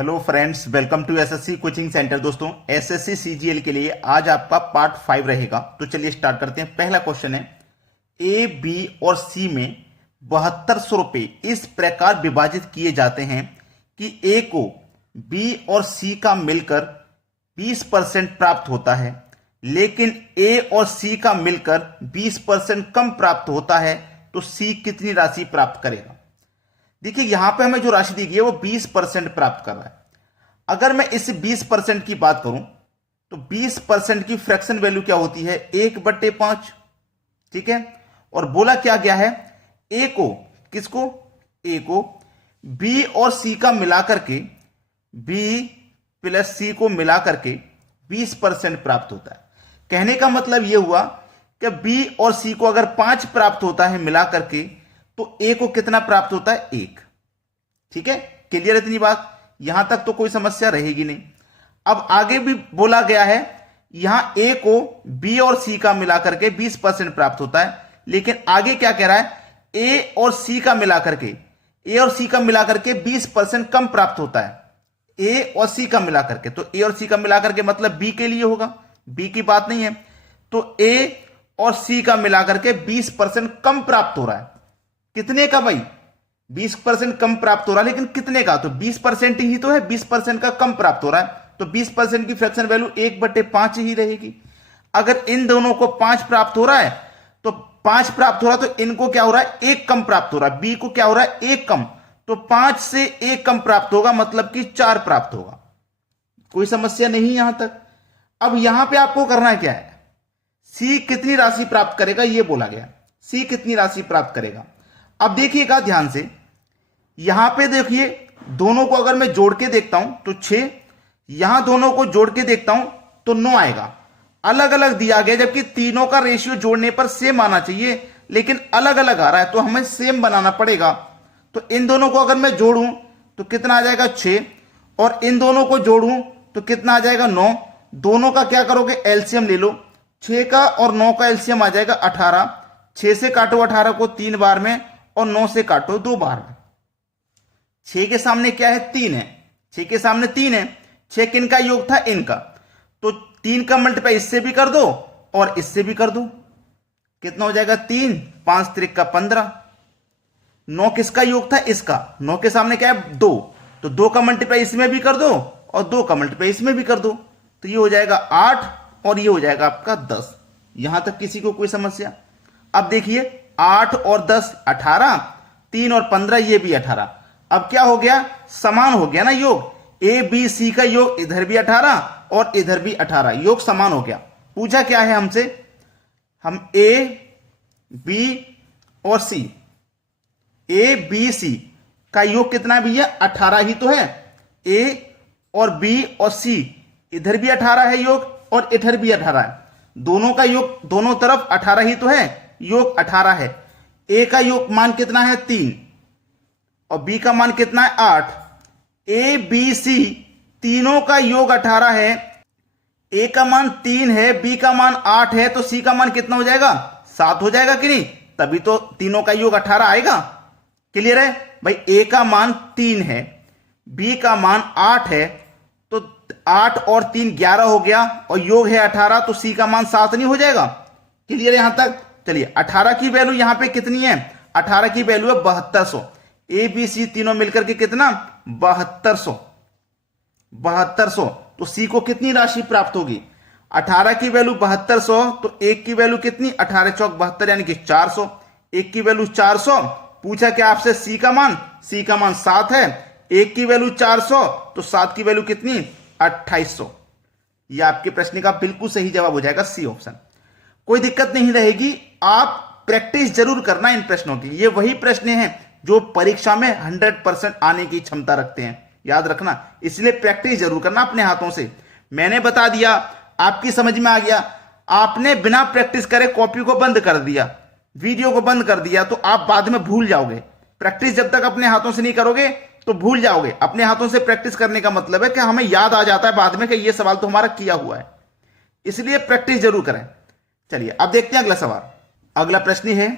Hello friends, welcome to SSC coaching centre. दोस्तों, SSC CGL के लिए आज आपका पार्ट 5 रहेगा। तो चलिए स्टार्ट करते हैं। पहला क्वेश्चन है, ए, बी और सी में 7200 रुपए इस प्रकार विभाजित किए जाते हैं कि ए को बी और सी का मिलकर 20% प्राप्त होता है, लेकिन ए और सी का मिलकर 20% कम प्राप्त होता है। तो सी कितनी राशि प्राप्त करेगा? देखिए, यहां पे हमें जो राशि दी गई है वो 20% प्राप्त कर रहा है। अगर मैं इस 20% की बात करूं तो 20% की फ्रैक्शन वैल्यू क्या होती है? 1/5। ठीक है। और बोला क्या गया है, ए को, किसको? ए को बी और सी का मिलाकर के, बी प्लस सी को मिलाकर के 20% प्राप्त होता है। कहने का मतलब यह हुआ कि बी और सी को अगर 5 प्राप्त होता है मिलाकर के, तो ए को कितना प्राप्त होता है? 1। ठीक है, क्लियर इतनी बात? यहां तक तो कोई समस्या रहेगी नहीं। अब आगे भी बोला गया है, यहां ए को बी और सी का मिलाकर के 20% प्राप्त होता है, लेकिन आगे क्या कह रहा है? ए और सी का मिलाकर के, ए और सी का मिलाकर के 20% कम प्राप्त होता है। ए और सी का मिलाकर के, तो ए और सी का मिलाकर के मतलब बी के लिए होगा, बी की बात नहीं है। तो ए और सी का मिलाकर के 20% कम प्राप्त हो रहा है। कितने का भाई? 20% कम प्राप्त हो रहा है, लेकिन कितने का? तो 20% ही तो है, 20% का कम प्राप्त हो रहा है। तो 20% की फ्रैक्शन वैल्यू 1/5 ही रहेगी। अगर इन दोनों को 5 प्राप्त हो रहा है, तो 5 प्राप्त हो रहा है, तो इनको क्या हो रहा है? 1 कम प्राप्त हो रहा है। बी को क्या हो रहा है? 1 कम। तो 5 से 1 कम प्राप्त होगा, मतलब कि 4 प्राप्त होगा। कोई समस्या नहीं यहां तक। अब यहां पे आपको करना क्या है? सी कितनी राशि प्राप्त करेगा, यह बोला गया। सी कितनी राशि प्राप्त करेगा? अब देखिएगा ध्यान से, यहां पे देखिए, दोनों को अगर मैं जोड़ के देखता हूं तो 6, यहां दोनों को जोड़ के देखता हूं तो 9 आएगा। अलग अलग दिया गया, जबकि तीनों का रेशियो जोड़ने पर सेम आना चाहिए, लेकिन अलग अलग आ रहा है, तो हमें सेम बनाना पड़ेगा। तो इन दोनों को अगर मैं जोड़ूं तो कितना आ जाएगा? 6। और इन दोनों को जोड़ूं तो कितना आ जाएगा? 9। दोनों का क्या करोगे? एलसीएम ले लो। 6 का और 9 का एलसीएम आ जाएगा 18। 6 से काटो 18 को 3 बार में, और 9 से काटो 2 बार में। 6 के सामने क्या है? 3 है। 6 के सामने 3 है। 6 किनका योग था? इनका। तो 3 का मल्टीप्लाई इससे भी कर दो और इससे भी कर दो। कितना हो जाएगा? 3, 5 त्रिक का 15। 9 किसका योग था? इसका। 9 के सामने क्या है? 2। तो 2 का मल्टीप्लाई इसमें भी कर दो और 2 का मल्टीप्लाई इसमें भी कर दो। तो ये हो जाएगा 8 और ये हो जाएगा आपका 10। यहां तक किसी को कोई समस्या? अब देखिए, 8 और 10 18, 3 और 15 ये भी 18। अब क्या हो गया? समान हो गया ना योग। ए बी सी का योग इधर भी 18 और इधर भी 18, योग समान हो गया। पूछा क्या है हमसे? हम ए बी और सी, ए बी सी का योग कितना है भैया? 18 ही तो है। ए और बी और सी इधर भी 18 है योग, और इधर भी 18 है। दोनों का योग दोनों तरफ 18 ही तो है, योग 18 है। ए का योग मान कितना है? 3, और बी का मान कितना है? 8। ए बी सी तीनों का योग 18 है। ए का मान 3 है, बी का मान 8 है, तो सी का मान कितना हो जाएगा? 7 हो जाएगा कि नहीं? तभी तो तीनों का योग 18 आएगा। क्लियर है भाई? ए का मान 3 है, बी का मान 8 है, तो 8 और 3 11 हो गया, और योग है 18, तो सी का मान 7 नहीं हो जाएगा? क्लियर है यहां तक? चलिए, 18 की वैल्यू यहां पे कितनी है? 18 की वैल्यू है 7200। ए बी सी तीनों मिलकर के कितना? 7200। 7200। तो सी को कितनी राशि प्राप्त होगी? 18 की वैल्यू 7200, तो 1 की वैल्यू कितनी? 18 चौक 72, यानी कि 400। 1 की वैल्यू 400। पूछा क्या आपसे? सी का मान? सी का मान 7 है। 1 की वैल्यू 400, तो 7 की वैल्यू कितनी? 2800। यह आपके प्रश्न का बिल्कुल सही जवाब हो जाएगा, सी ऑप्शन। कोई दिक्कत नहीं रहेगी। आप प्रैक्टिस जरूर करना इन प्रश्नों की। ये वही प्रश्न हैं जो परीक्षा में 100% आने की क्षमता रखते हैं, याद रखना। इसलिए प्रैक्टिस जरूर करना अपने हाथों से। मैंने बता दिया, आपकी समझ में आ गया। आपने बिना प्रैक्टिस करे कॉपी को बंद कर दिया, वीडियो को बंद कर दिया, तो आप बाद में भूल जाओगे। प्रैक्टिस जब तक अपने हाथों से नहीं करोगे तो भूल जाओगे। अपने हाथों से प्रैक्टिस करने का मतलब है कि हमें याद आ जाता है बाद में कि यह सवाल तो हमारा किया हुआ है। इसलिए प्रैक्टिस जरूर करें। चलिए, अब देखते हैं अगला सवाल। अगला प्रश्न है,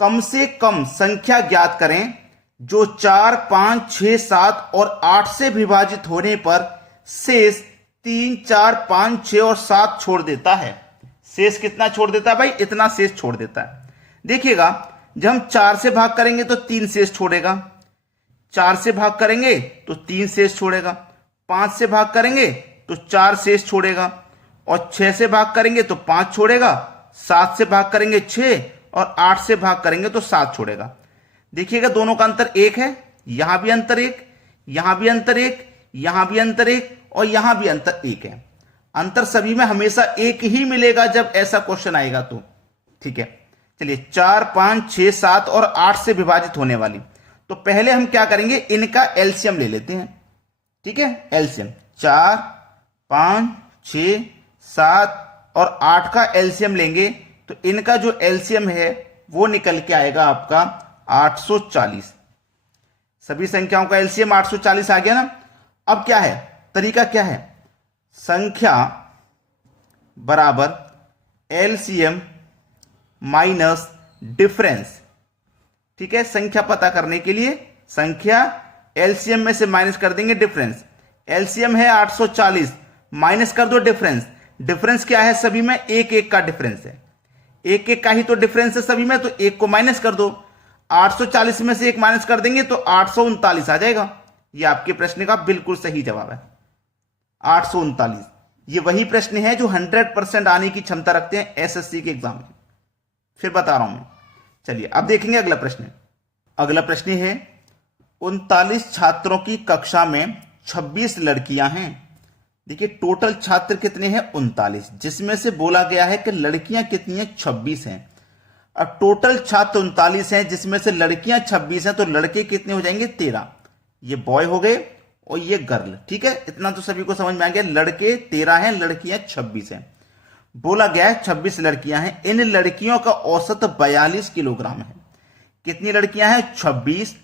कम से कम संख्या ज्ञात करें जो 4, 5, 6, 7 और 8 से विभाजित होने पर शेष 3, 4, 5, 6 और 7 छोड़ देता है। शेष कितना छोड़ देता है भाई? इतना शेष छोड़ देता है। देखिएगा, जब हम 4 से भाग करेंगे तो 3 शेष छोड़ेगा, 4 से भाग करेंगे तो 3 शेष छोड़ेगा, 5 से भाग करेंगे तो 4 शेष छोड़ेगा, और 6 से भाग करेंगे तो 5 छोड़ेगा, 7 से भाग करेंगे 6 और 8 से भाग करेंगे तो 7 छोड़ेगा। देखिएगा, दोनों का अंतर 1 है, यहां भी अंतर 1, यहां भी अंतर 1, यहां भी अंतर 1 और यहां भी अंतर 1 है। अंतर सभी में हमेशा 1 ही मिलेगा जब ऐसा क्वेश्चन आएगा तो। ठीक है, चलिए 4, 5, 6, 7 और 8 से विभाजित होने वाली, तो पहले हम क्या करेंगे, इनका एलसीएम ले लेते हैं। ठीक है, एलसीएम 4, 5, 6, 7 और 8 का एलसीएम लेंगे तो इनका जो एलसीएम है वो निकल के आएगा आपका 840। सभी संख्याओं का एलसीएम 840 आ गया ना। अब क्या है, तरीका क्या है, संख्या बराबर एलसीएम माइनस डिफरेंस। ठीक है, संख्या पता करने के लिए संख्या एलसीएम में से माइनस कर देंगे डिफरेंस। एलसीएम है 840, माइनस कर दो डिफरेंस। डिफरेंस क्या है, सभी में 1 1 का डिफरेंस है, 1 1 का ही तो डिफरेंस है सभी में, तो 1 को माइनस कर दो। 840 में से 1 माइनस कर देंगे तो 839 आ जाएगा। ये आपके प्रश्न का बिल्कुल सही जवाब है, 839। ये वही प्रश्न है जो 100% आने की क्षमता रखते हैं एसएससी के एग्जाम में। फिर बता रहा हूं मैं। चलिए अब देखेंगे अगला प्रश्न। अगला प्रश्न है, 39 छात्रों की कक्षा में 26 लड़कियां हैं। देखिए टोटल छात्र कितने हैं, 39, जिसमें से बोला गया है कि लड़कियां कितनी हैं, 26 हैं। अब टोटल छात्र 39 हैं जिसमें से लड़कियां 26 हैं, तो लड़के कितने हो जाएंगे, 13। ये बॉय हो गए और ये गर्ल। ठीक है, इतना तो सभी को समझ में आ गया, लड़के 13 हैं, लड़कियां 26 हैं। बोला गया है 26 लड़कियां हैं, इन लड़कियों का औसत 42 किलोग्राम है। कितनी लड़कियां हैं, 26,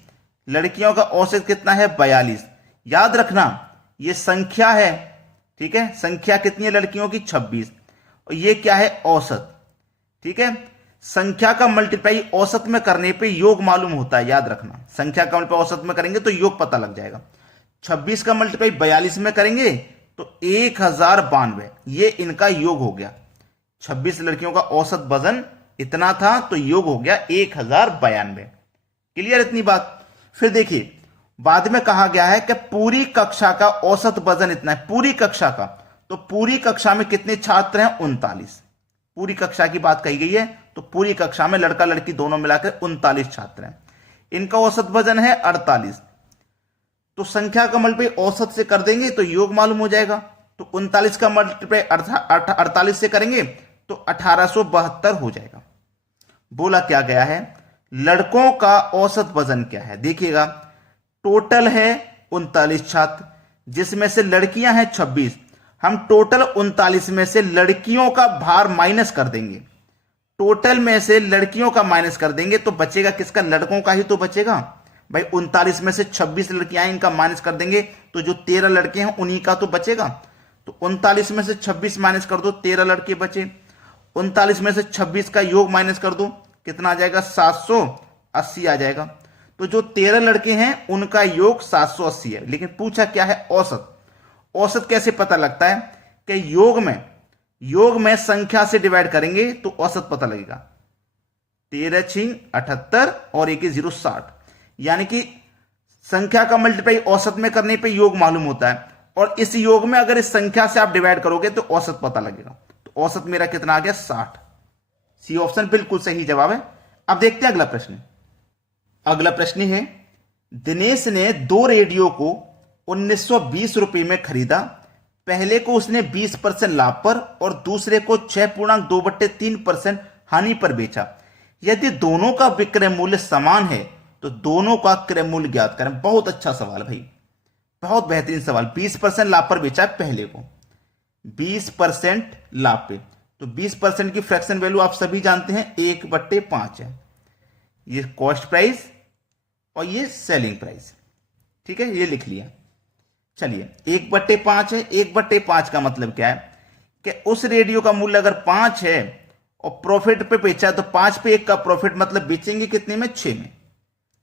लड़कियों का औसत कितना है, 42। याद रखना ये संख्या है। ठीक है, संख्या कितनी है लड़कियों की, 26, और ये क्या है, औसत। ठीक है, संख्या का मल्टीप्लाई औसत में करने पे योग मालूम होता है, याद रखना। संख्या का मल्टीप्लाई औसत में करेंगे तो योग पता लग जाएगा। 26 का मल्टीप्लाई 42 में करेंगे तो 1092, ये इनका योग हो गया। 26 लड़कियों का औसत वजन इतना था तो योग हो गया 1092। क्लियर इतनी बात। फिर देखिए बाद में कहा गया है कि पूरी कक्षा का औसत वजन इतना है, पूरी कक्षा का, तो पूरी कक्षा में कितने छात्र हैं, 39। पूरी कक्षा की बात कही गई है, तो पूरी कक्षा में लड़का लड़की दोनों मिलाकर 39 छात्र हैं। इनका औसत वजन है 48, तो संख्या का मल्टीप्लाई औसत से कर देंगे तो योग मालूम हो जाएगा। तो 39 का मल्टीप्लाई 48 से करेंगे तो 1872 हो जाएगा। बोला क्या गया है, लड़कों का औसत वजन क्या है। देखिएगा टोटल है 39 छात्र, जिसमें से लड़कियां हैं 26। हम टोटल 39 में से लड़कियों का भार माइनस कर देंगे, टोटल में से लड़कियों का माइनस कर देंगे तो बचेगा किसका, लड़कों का ही तो बचेगा भाई। 39 में से 26 लड़कियां इनका माइनस कर देंगे तो जो 13 लड़के हैं उन्हीं का तो बचेगा। तो 39 में से 26 माइनस कर दो, 13 लड़के बचे। 39 में से 26 का योग माइनस कर दो, कितना आ जाएगा, 780 आ जाएगा। तो जो 13 लड़के हैं उनका योग 780 है। लेकिन पूछा क्या है, औसत। औसत कैसे पता लगता है कि योग में संख्या से डिवाइड करेंगे तो औसत पता लगेगा। 13 6 78 और 1 0 60, यानी कि संख्या का मल्टीप्लाई औसत में करने पे योग मालूम होता है, और इस योग में अगर इस संख्या से आप डिवाइड करोगे तो औसत पता लगेगा। तो औसत मेरा कितना आ गया, 60। सी ऑप्शन बिल्कुल सही जवाब है। अब देखते हैं अगला प्रश्न। अगला प्रश्न है, दिनेश ने 2 रेडियो को 1920 रुपए में खरीदा। पहले को उसने 20% लाभ पर और दूसरे को 6.2/3% हानि पर बेचा। यदि दोनों का विक्रय मूल्य समान है तो दोनों का क्रय मूल्य ज्ञात करें। बहुत अच्छा सवाल भाई, बहुत बेहतरीन सवाल। 20% लाभ पर बेचा है पहले को, 20% लाभ पे, तो 20% की फ्रैक्शन वैल्यू आप सभी जानते हैं 1/5 है। ये कॉस्ट प्राइस और ये सेलिंग प्राइस। ठीक है, ये लिख लिया। चलिए 1/5 है, 1/5 का मतलब क्या है कि उस रेडियो का मूल्य अगर 5 है और प्रॉफिट पे बेचा है तो 5 पे 1 का प्रॉफिट, मतलब बेचेंगे कितने में, 6 में।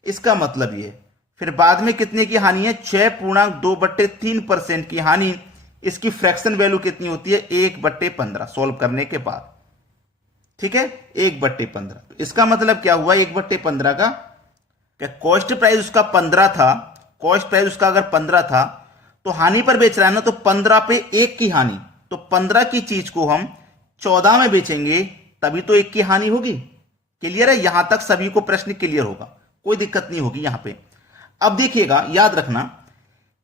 इसका मतलब ये फिर बाद में कितने की हानि है, 6.2/3% की हानि। इसकी फ्रैक्शन वैल्यू कितनी होती है, 1/15 सोल्व करने के बाद। ठीक है, 1/15। तो इसका मतलब क्या हुआ, 1/15 का क्या कॉस्ट प्राइस उसका 15 था, कॉस्ट प्राइस उसका अगर 15 था तो हानि पर बेच रहा है ना, तो 15 पे 1 की हानि, तो 15 की चीज को हम 14 में बेचेंगे तभी तो 1 की हानि होगी। क्लियर है, यहां तक सभी को प्रश्न क्लियर होगा, कोई दिक्कत नहीं होगी यहां पे। अब देखिएगा, याद रखना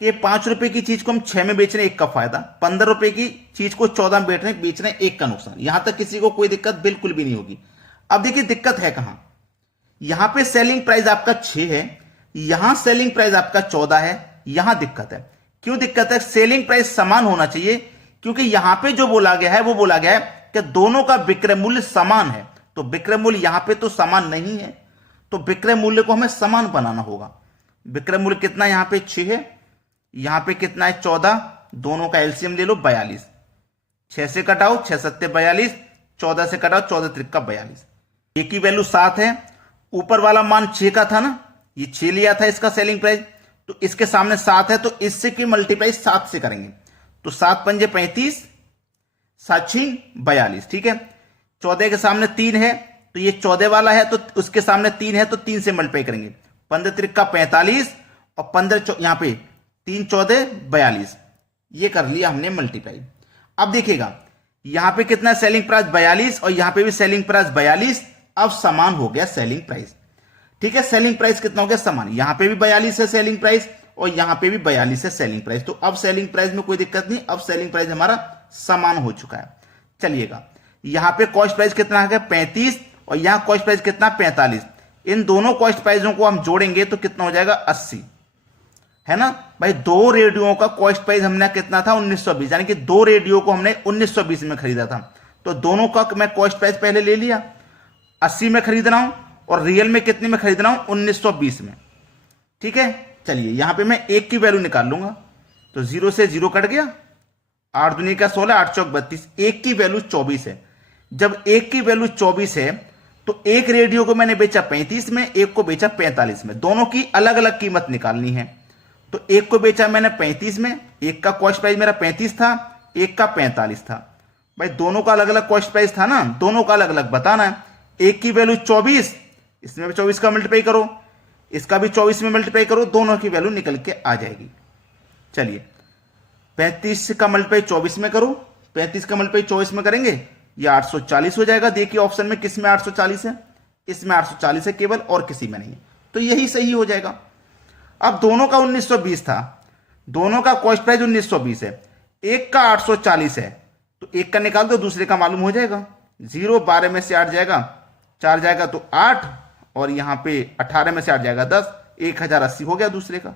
कि 5 रुपए की चीज को हम 6 में बेच रहे हैं, 1 का फायदा, 15 रुपए की चीज को 14 में बेच रहे हैं, 1 का नुकसान। यहां तक किसी को कोई दिक्कत बिल्कुल भी नहीं होगी। अब देखिए दिक्कत है कहां, यहां पे सेलिंग प्राइस आपका 6 है, यहां सेलिंग प्राइस आपका 14 है, यहां दिक्कत है। क्यों दिक्कत है, सेलिंग प्राइस समान होना चाहिए, क्योंकि यहां पे जो बोला गया है वो बोला गया है कि दोनों का विक्रय मूल्य समान है। तो विक्रय मूल्य यहां पे तो समान नहीं है, तो विक्रय मूल्य को हमें समान बनाना होगा। विक्रय मूल्य कितना, यहां पे 6 है, यहां पे कितना है 14, दोनों का एलसीएम ले लो 42, 6 से कटाओ 6 सत्ते 42, 14 से कटाओ 14 त्रिका 42। ए की वैल्यू 7 है, ऊपर वाला मान 6 का था ना, ये 6 लिया था इसका सेलिंग प्राइस, तो इसके सामने 7 है, तो इससे की मल्टीप्लाई 7 से करेंगे, तो 7 पंजे 35, 7 6 42। ठीक है, 14 के सामने 3 है, तो ये 14 वाला है, तो उसके सामने 3 है, तो 3 से मल्टीप्लाई करेंगे, 15 त्रिका 45 और 15 यहां पे 3 14 42, ये कर लिया हमने मल्टीप्लाई। अब देखिएगा यहां पे कितना सेलिंग प्राइस 42 और यहां पे भी सेलिंग प्राइस 42, अब समान हो गया सेलिंग प्राइस। ठीक है, सेलिंग प्राइस कितना हो गया समान, यहां पे भी 42 है सेलिंग प्राइस और यहां पे भी 42 है सेलिंग प्राइस, तो अब सेलिंग प्राइस में कोई दिक्कत नहीं, अब सेलिंग प्राइस हमारा समान हो चुका है। चलिएगा, यहां पे कॉस्ट प्राइस कितना आ गया 35 और यहां कॉस्ट प्राइस कितना 45, इन दोनों कॉस्ट प्राइसों को हम जोड़ेंगे तो कितना हो जाएगा 80, है ना भाई। 2 रेडियो का कॉस्ट प्राइस हमने कितना था 1920, यानी कि 2 रेडियो को हमने 1920 में खरीदा था, तो दोनों का मैं कॉस्ट प्राइस पहले ले लिया, 80 में खरीद रहा हूं और रियल में कितने में खरीद रहा हूं 1920 में। ठीक है, चलिए यहां पे मैं 1 की वैल्यू निकाल लूंगा, तो 0 से 0 कट गया, 8 दूनी का 16, 8 चौक 32, 1 की वैल्यू 24 है। जब 1 की वैल्यू 24 है तो एक रेडियो को मैंने बेचा 35 में, एक को बेचा 45 में, दोनों की अलग अलग कीमत निकालनी है। तो एक को बेचा मैंने 35 में, एक का कॉस्ट प्राइस मेरा 35 था, एक का 45 था। भाई दोनों का अलग अलग कॉस्ट प्राइस था ना, दोनों का अलग अलग बताना है। एक की वैल्यू 24, इसमें भी 24 का मल्टीप्लाई करो, इसका भी 24 में मल्टीप्लाई करो, दोनों की वैल्यू निकल के आ जाएगी। चलिए 35 का मल्टीप्लाई 24 में करो, 35 का मल्टीप्लाई 24 में करेंगे, ये 840 हो जाएगा। देखिए ऑप्शन में किस में 840 है, इसमें 840 है केवल, और किसी में नहीं है, तो यही सही हो जाएगा। अब दोनों का 1920 था, दोनों का कॉस्ट प्राइस 1920 है, एक का 840 है, तो एक का निकाल दो दूसरे का मालूम हो जाएगा। 0 12 में से 8 जाएगा, 4 जाएगा तो 8, और यहां पे 18 में से 8 जाएगा 10, 1080 हो गया दूसरे का,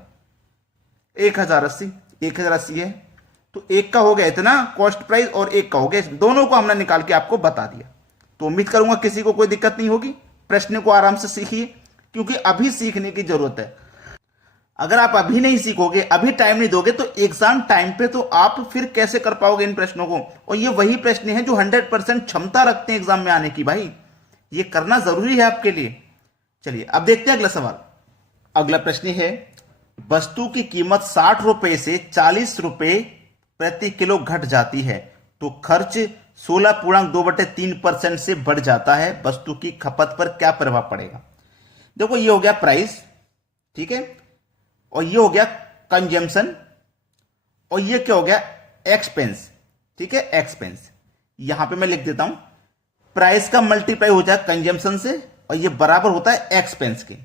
1080 है, तो एक का हो गया इतना कॉस्ट प्राइस और एक का हो गया, दोनों को हमने निकाल के आपको बता दिया। तो उम्मीद करूंगा किसी को कोई दिक्कत नहीं होगी। प्रश्न को आराम से सीखिए, क्योंकि अभी सीखने की जरूरत है। अगर आप अभी नहीं सीखोगे, अभी टाइम नहीं दोगे, तो एग्जाम टाइम पे तो आप फिर कैसे कर पाओगे इन प्रश्नों को। और ये वही प्रश्न है जो 100% क्षमता रखते हैं एग्जाम में आने की। भाई ये करना जरूरी है आपके लिए। चलिए अब देखते हैं अगला सवाल। अगला प्रश्न है, वस्तु की कीमत 60 रुपए से 40 रुपए प्रति किलो घट जाती है, तो खर्च 16.2/3% से बढ़ जाता है, वस्तु की खपत पर क्या प्रभाव पड़ेगा। देखो ये हो गया प्राइस, ठीक है, और ये हो गया कंजम्पशन, और ये क्या हो गया एक्सपेंस। ठीक है, एक्सपेंस यहां पे मैं लिख देता हूं, प्राइस का मल्टीप्लाई हो जाए कंजम्पशन से, और ये बराबर होता है एक्सपेंस के।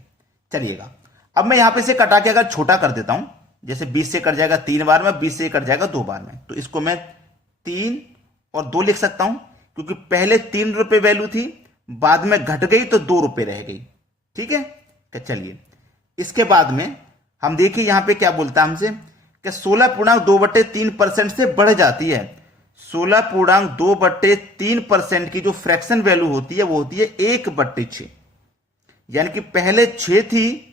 चलिएगा अब मैं यहां पे से कटा के अगर छोटा कर देता हूं, जैसे 20 से कट जाएगा 3 बार में, 20 से कट जाएगा 2 बार में, तो इसको मैं 3 और 2 लिख सकता हूं, क्योंकि पहले 3 रुपए वैल्यू थी, बाद में घट गई तो 2 रुपए रह गई। ठीक है, चलिए इसके बाद में हम देखिए यहां पे क्या बोलता है हमसे कि 16.2/3% से बढ़ जाती है। 16.2/3% की जो फ्रैक्शन वैल्यू होती है वो होती है 1/6, यानी कि पहले 6 थी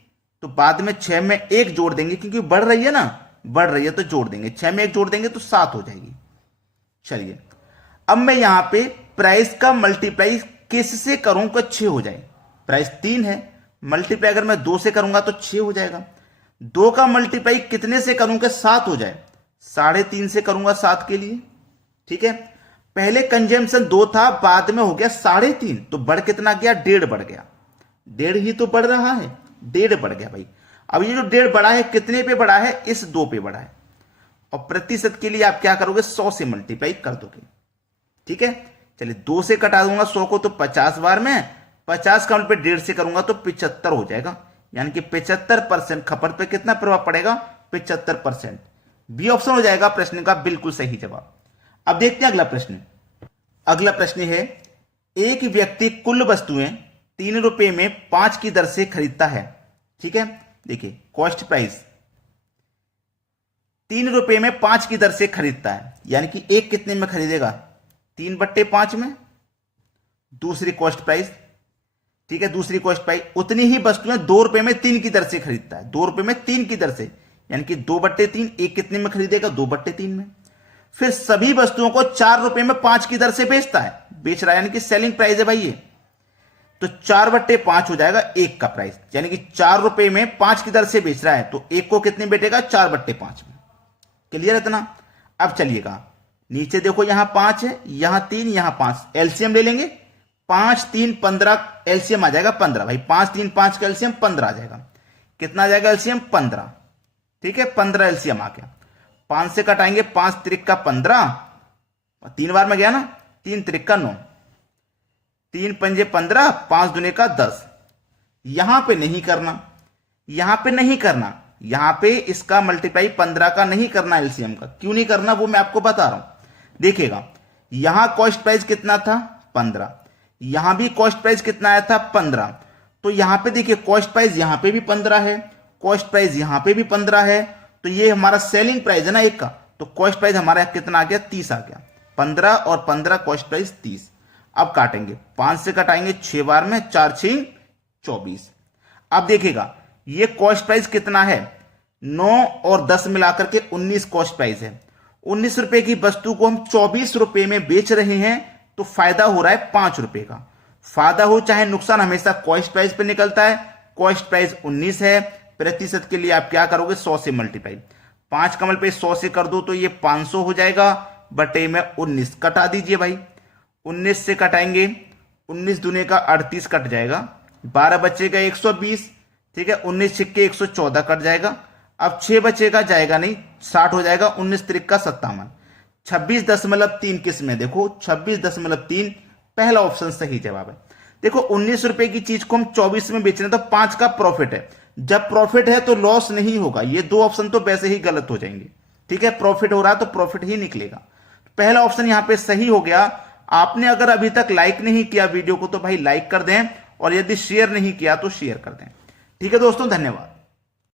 तो बाद में 6 में 1 जोड़ देंगे, क्योंकि बढ़ रही है ना, बढ़ रही है तो जोड़ देंगे, 6 में 1 जोड़ देंगे तो 7 हो जाएगी। चलिए अब मैं यहां पे प्राइस का मल्टीप्लाई किससे करूं कि 6 हो जाए। प्राइस 3 है, मल्टीप्लाई अगर मैं 2 से करूंगा तो 6 हो जाएगा। 2 का मल्टीप्लाई कितने से करूंगा 7 हो जाए, 3.5 से करूंगा 7 के लिए। ठीक है, पहले कंजम्पशन 2 था, बाद में हो गया 3.5, तो बढ़ कितना गया, 1.5 बढ़ गया। 1.5 ही तो बढ़ रहा है, 1.5 बढ़ गया भाई। अब ये जो 1.5 बढ़ा है कितने पे बढ़ा है, इस 2 पे बढ़ा है। और प्रतिशत के लिए आप क्या करोगे, 100 से मल्टीप्लाई कर दोगे। ठीक है, चलिए 2 से कटा दूंगा 100 को तो 50 बार में, 50 का पे 1.5 से करूंगा तो 75 हो जाएगा। यानी कि 75% खपत पे कितना प्रभाव पड़ेगा, 75%। बी ऑप्शन हो जाएगा प्रश्न का बिल्कुल सही जवाब। अब देखते हैं अगला प्रश्न। अगला प्रश्न है, एक व्यक्ति कुल वस्तुएं 3 रुपए में 5 की दर से खरीदता है। ठीक है, देखिए कॉस्ट प्राइस 3 रुपए में 5 की दर से खरीदता है, यानी कि एक कितने में खरीदेगा, 3/5 में। दूसरी कॉस्ट प्राइस, ठीक है, दूसरी कॉस्ट प्राइस उतनी ही वस्तुएं 2 रुपए में 3 की दर से खरीदता है, 2 रुपए में 3 की दर से, यानी कि 2/3, एक कितने में खरीदेगा, 2/3 में। फिर सभी वस्तुओं को 4 रुपए में 5 की दर से बेचता है, बेच रहा है, यानी कि सेलिंग प्राइस है भाई ये। तो 4/5 हो जाएगा एक का प्राइस, यानी कि 4 रुपए में 5 की दर से बेच रहा है, तो एक को कितने बेचेगा, 4/5 में। क्लियर है इतना। अब चलिएगा नीचे देखो, यहां 5 है, यहां 3, यहां 5, एलसीएम ले लेंगे। 5 3 15 एलसीएम आ जाएगा 15 भाई, 5 3 5 का एलसीएम 15 आ जाएगा। कितना आ जाएगा एलसीएम, 15। ठीक है, 15 एलसीएम आ गया। 5 से कटाएंगे, 5 त्रिक का 15, 3 बार में गया ना, 3 त्रिक का 9, 3 पंजे 15, 5 दुने का 10। यहां पे नहीं करना, यहां पे नहीं करना, यहां पे इसका मल्टीप्लाई 15 का नहीं करना, एलसीएम का। क्यों नहीं करना वो मैं आपको बता रहा हूं। देखिएगा यहां कॉस्ट प्राइस कितना था, 15, यहां भी कॉस्ट प्राइस कितना आया था, 15। तो यहां पे देखिए कॉस्ट प्राइस यहां पे भी 15 है, कॉस्ट प्राइस यहां पे भी 15 है, तो ये हमारा सेलिंग प्राइस है ना एक का, तो कॉस्ट प्राइस हमारा कितना आ गया, 30 आ गया। 15 और 15 कॉस्ट प्राइस 30। अब काटेंगे, 5 से कटाएंगे 6 बार में, 4 6 24। अब देखिएगा ये कॉस्ट प्राइस कितना है, 9 और 10 मिलाकर के 19 कॉस्ट प्राइस है। 19 रुपए की वस्तु को हम 24 रुपए में बेच रहे हैं, तो फायदा हो रहा है 5 रुपए का। फायदा हो चाहे नुकसान, हमेशा कॉस्ट प्राइस पे निकलता है। कॉस्ट प्राइस 19 है, प्रतिशत के लिए आप क्या करोगे, 100 से मल्टीप्लाई। 5 कमल पे 100 से कर दो तो ये 500 हो जाएगा, बटे में 19 कटा दीजिए भाई। 19 से कटाएंगे, 19 दुने का 38 कट जाएगा, 12 बचेगा 120। ठीक है, 19 छिक्के 114 कट जाएगा। अब 6 बचेगा, जाएगा नहीं, 60 हो जाएगा। 19 त्रिक का 57, 26.3 किस में, देखो 26.3 पहला ऑप्शन सही जवाब है। देखो 19 रुपए की चीज को हम 24 में बेच रहे हैं, तो 5 का प्रॉफिट है। जब प्रॉफिट है तो लॉस नहीं होगा, ये 2 ऑप्शन तो वैसे ही गलत हो जाएंगे। ठीक है, प्रॉफिट हो रहा है तो प्रॉफिट ही निकलेगा। पहला ऑप्शन यहां पे सही हो गया। आपने अगर अभी तक लाइक नहीं किया वीडियो को तो भाई लाइक कर दें, और यदि शेयर नहीं किया तो शेयर कर दें। ठीक है दोस्तों, धन्यवाद।